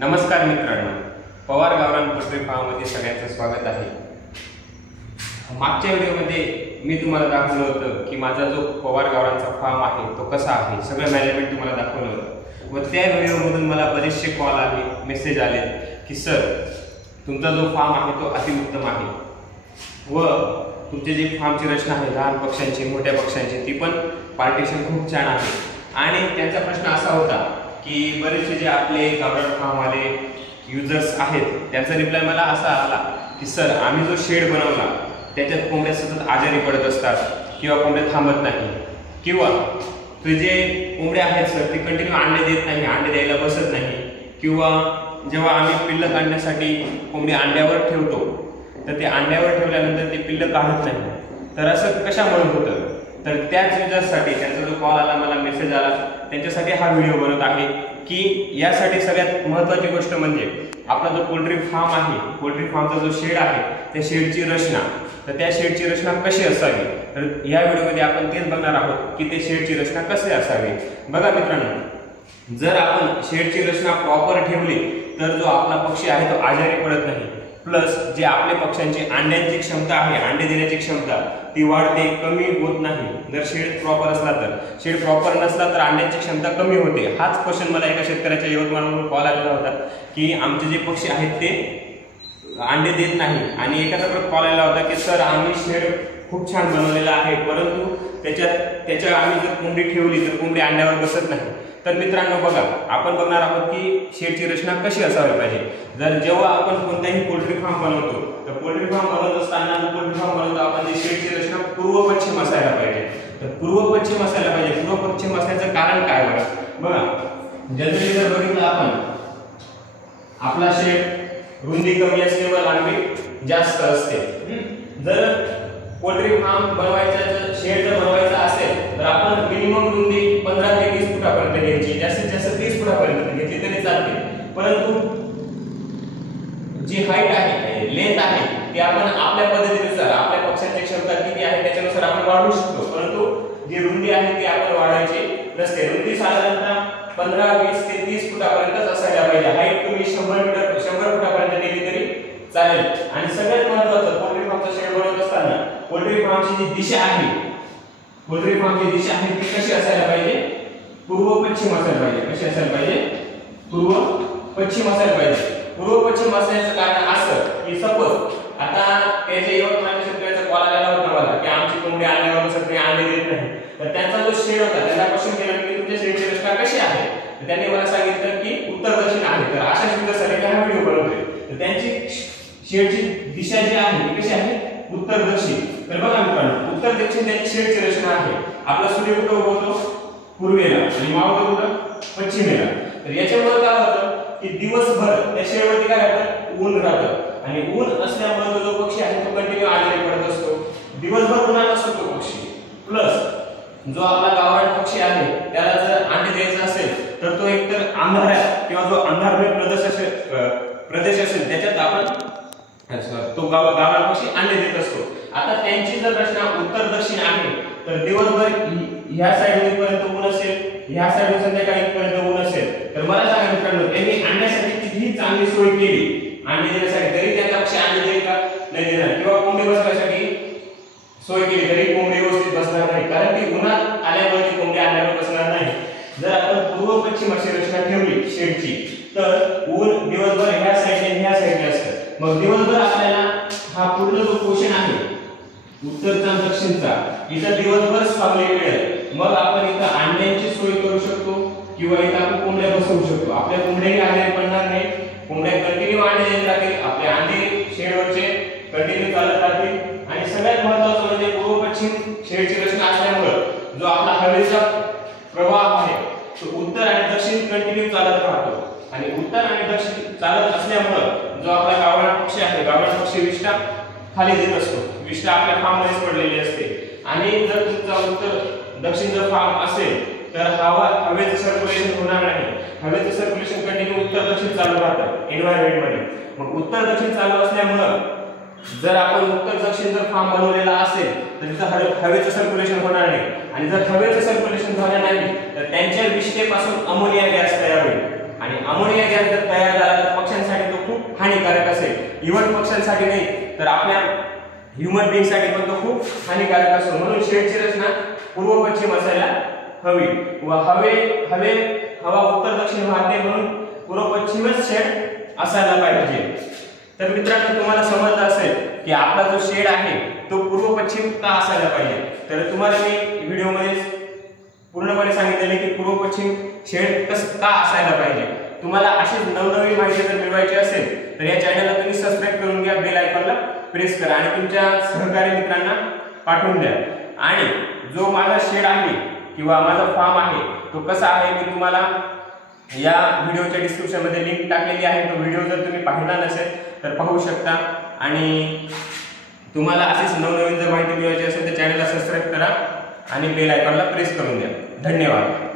नमस्कार मित्रांनो, पवार गावरान पोल्ट्री फार्ममध्ये सगळ्यांचं स्वागत आहे। मागच्या व्हिडिओमध्ये मी तुम्हाला दाखवलं होतं की माझा जो पवार गावरानचा फार्म आहे तो कसा आहे, सगळं मॅनेजमेंट तुम्हाला दाखवलं होतं। व त्या व्हिडिओमधून मला बरेचसे कॉल आले, मेसेज आले की सर तुमचा जो फार्म आहे तो अतिउत्तम आहे व तुमचे जे फार्मची रचना आहे लहान पक्ष्यांची मोठ्या पक्ष्यांची ती पण पार्टिशन खूप छान आहे। आणि त्यांचा प्रश्न असा होता की बरेचसे जे आपले गावरान फार्मवाले युजर्स आहेत त्यांचा रिप्लाय मला असा आला की सर आम्ही जो शेड बनवला त्याच्यात कोंबड्या सतत आजारी पडत असतात किंवा कोंबड्या थांबत नाही किंवा ते जे कोंबड्या आहेत सर ते कंटिन्यू अंडे देत नाही, अंडे द्यायला बसत नाही किंवा जेव्हा आम्ही पिल्लं काढण्यासाठी कोंबडी अंड्यावर ठेवतो तर ते अंड्यावर ठेवल्यानंतर ते पिल्लं काढत नाही। तर असं कशामुळे होतं? तर त्याच युजर्ससाठी त्यांचा जो कॉल आला, मला मेसेज आला, त्यांच्यासाठी हा व्हिडिओ बनवत आहे की यासाठी सगळ्यात महत्त्वाची गोष्ट म्हणजे आपला जो पोल्ट्री फार्म आहे, पोल्ट्री फार्मचा जो शेड आहे त्या शेडची रचना, तर त्या शेडची रचना कशी असावी। तर या व्हिडिओमध्ये आपण तेच बघणार आहोत की ते शेडची रचना कशी असावी। बघा मित्रांनो, जर आपण शेडची रचना प्रॉपर ठेवली तर जो आपला पक्षी आहे तो आजारी पडत नाही, प्लस जे आपल्या पक्ष्यांची अंड्यांची क्षमता आहे, अंडे देण्याची क्षमता ती वाढते, कमी होत नाही। जर शेड प्रॉपर असला तर, शेड प्रॉपर नसला तर अंड्यांची क्षमता कमी होते। हाच क्वेश्चन मला एका शेतकऱ्याच्या यवतमाळवरून कॉल आलेला होता की आमचे जे पक्षी आहेत ते अंडे देत नाही। आणि एकाचा परत कॉल आलेला होता की सर आम्ही शेड खूप छान बनवलेला आहे परंतु त्याच्या आम्ही जर कोंबडी ठेवली तर कोंबडी अंड्यावर बसत नाही। तर मित्रांनो बघा, आपण बघणार आहोत की शेडची रचना कशी असावी पाहिजे। जर जेव्हा आपण कोणताही पोल्ट्री फार्म बनवतो तर पोल्ट्री फार्म बनवत असताना पोल्ट्री फार्म बनवतो आपण जी शेडची रचना पूर्व पश्चिम असायला पाहिजे। तर पूर्व पश्चिम असायला पाहिजे। पूर्व पश्चिम असण्याचं कारण काय बघा, जनरली जर बघितलं आपण आपला शेड रुंदी कमी असते व लांबी जास्त असते। जर पोल्ट्री फार्म बनवायचा शेड जर बनवायचा असेल तर आपण मिनिमम रुंदी 15 ते 20 फुटापर्यंत घ्यायची, जास्तीत जास्त 30 फुटापर्यंत घेतली तरी चालते। परंतु जी हाईट आहे, लेंथ आहे ती आपण आपल्या पद्धतीनुसार, आपल्या पक्ष्यांची क्षमता किती आहे त्याच्यानुसार आपण वाढवू शकतो। परंतु जी रुंदी आहे ती आपण वाढवायची नसते। रुंदी साधारणतः 15, 20 ते 30 फुटापर्यंतच असायला पाहिजे। हाईट तुम्ही 100 फुटापर्यंत नेली तरी चालेल। आणि सगळ्यात महत्त्वाचं पोल्ट्री फार्मचा शेड बनवत असताना पोल्ट्री फार्मची जी दिशा आहे, पोल्ट्री फार्मची दिशा आहे ती कशी असायला पाहिजे? पूर्व पश्चिम असायला पाहिजे। कशी असायला पाहिजे? पूर्व पश्चिम असायला पाहिजे। पूर्व पश्चिम असण्याचं कारण असं की सपोज आता त्याचे यवतमाळच्या शेतकऱ्याचा कॉल आलेला होता मला की आमची कोंबडी अंड्यावर बसत नाही, अंडे देत नाही। तर त्यांचा जो शेड होता त्यांना क्वेश्चन केला की तुमच्या शेडची रचना कशी आहे? तर त्यांनी मला सांगितलं की उत्तर दक्षिण आहे। तर अशा शेतकऱ्यासाठी हा व्हिडिओ बनवतोय। तर त्यांची शेडची दिशा जी आहे ती कशी आहे? उत्तर दक्षिण। तर बघा मित्रांनो, उत्तर दक्षिण त्याची शेडची रचना आहे। आपला सूर्य कुठं उगवतो? पूर्वेला, आणि मावळतो कुठं? पश्चिमेला। तर याच्यामुळे काय होतं की दिवसभर त्या शेडवरती काय राहतं? ऊन राहतं। आणि ऊन असल्यामुळे जो पक्षी आहे तो कंटिन्यू आजारी पडत असतो। दिवसभर उन्हात असतो तो पक्षी। प्लस जो आपला गावरान पक्षी आहे त्याला जर अंडे द्यायचं असेल तर तो एकतर अंधारात किंवा जो अंधारमय प्रदेश असेल त्याच्यात आपण तो गावरान पक्षी अंडे देत असतो। आता त्यांची जर रचना उत्तर दक्षिण आहे तर दिवसभर ह्या साइड पर्यंत ऊन असेल, ह्या साइड संध्याकाळी पर्यंत ऊन असेल। तर मला सांगा मित्रांनो, त्यांनी अंड्यासाठी कितीही चांगली सोय केली अंडे देण्यासाठी तरी त्यांचा पक्षी अंडे देईल का? नाही देणार। किंवा कोंबडी बसण्यासाठी सोय केली तरी कोंबडी व्यवस्थित बसणार नाही, कारण ती उन्हात आल्यामुळे ती कोंबडी अंड्यावर बसणार नाही। जर आपण पूर्व पश्चिम अशी रचना ठेवली शेडची तर ऊन दिवसभर ह्या साइडने ह्या साइडने असतं। मग दिवसभर आपल्याला हा पूर्ण जो पोर्शन आहे उत्तरचा दक्षिणचा इथं दिवसभर सावली मिळेल। मग आपण इथं अंड्यांची सोय करू शकतो किंवा इथं आपण कोंबड्या बसवू शकतो। आपल्या कोंबड्याही आजारी पडणार नाही, कोंबड्या कंटिन्यू अंडे देत राहतील, आपले अंडे शेडवरचे कंटिन्यू चालत राहतील। आणि सगळ्यात महत्त्वाचं म्हणजे पूर्व पश्चिम शेडची रचना असल्यामुळे जो आपला हवेचा प्रवाह आहे तो उत्तर आणि दक्षिण कंटिन्यू चालत राहतो। आणि उत्तर आणि दक्षिण चालत असल्यामुळे जो आपला गावरान पक्षी आहे, गावरान पक्षी विष्ठा खाली देत असतो, विष्ठा आपल्या फार्म मध्येच पडलेली असते। आणि जर तुमचा उत्तर दक्षिण जर फार्म असेल तर हवेचं सर्क्युलेशन होणार नाही। हवेचं सर्क्युलेशन कंटिन्यू उत्तर दक्षिण चालू राहतं एन्व्हायरमेंट मध्ये। मग उत्तर दक्षिण चालू असल्यामुळे जर आपण उत्तर दक्षिण जर फार्म बनवलेला असेल तर तिथं हवेचं सर्क्युलेशन होणार नाही। आणि जर हवेचं सर्क्युलेशन झालं नाही तर त्यांच्या विष्ठेपासून अमोनिया गॅस तयार होईल। आणि अमोनिया गॅस जर तयार झाला इव्हन पक्ष्यांसाठी नाही तर आपल्या ह्युमन बीइंगसाठी पण तो खूप हानिकारक असतो। म्हणून शेडची रचना पूर्व पश्चिम असायला हवी व हवा उत्तर दक्षिण वाहते म्हणून पूर्व पश्चिमच शेड असायला पाहिजे। तर मित्रांनो तुम्हाला समजलं असेल की आपला जो शेड आहे तो पूर्व पश्चिम का असायला पाहिजे। तर तुम्हाला मी व्हिडिओमध्ये पूर्णपणे सांगितलेले की पूर्व पश्चिम शेड कसं का असायला पाहिजे। तुम्हाला अशीच नवनवीन माहिती जर मिळवायची असेल तर या चॅनलला तुम्ही सबस्क्राइब करून घ्या, बेल आयकॉनला प्रेस करा आणि तुमच्या सहकारी मित्रांना पाठवून द्या। आणि जो माझा शेड आहे किंवा माझा फार्म आहे तो कसा आहे मी तुम्हाला या व्हिडिओच्या डिस्क्रिप्शन मध्ये लिंक टाकलेली आहे। तो व्हिडिओ जर तुम्ही पाहिला नसेल तर पाहू शकता। आणि तुम्हाला अशीच नवनवीन जर माहिती मिळवायची असेल तर चॅनलला सबस्क्राइब करा आणि बेल आयकॉनला प्रेस करून द्या। धन्यवाद।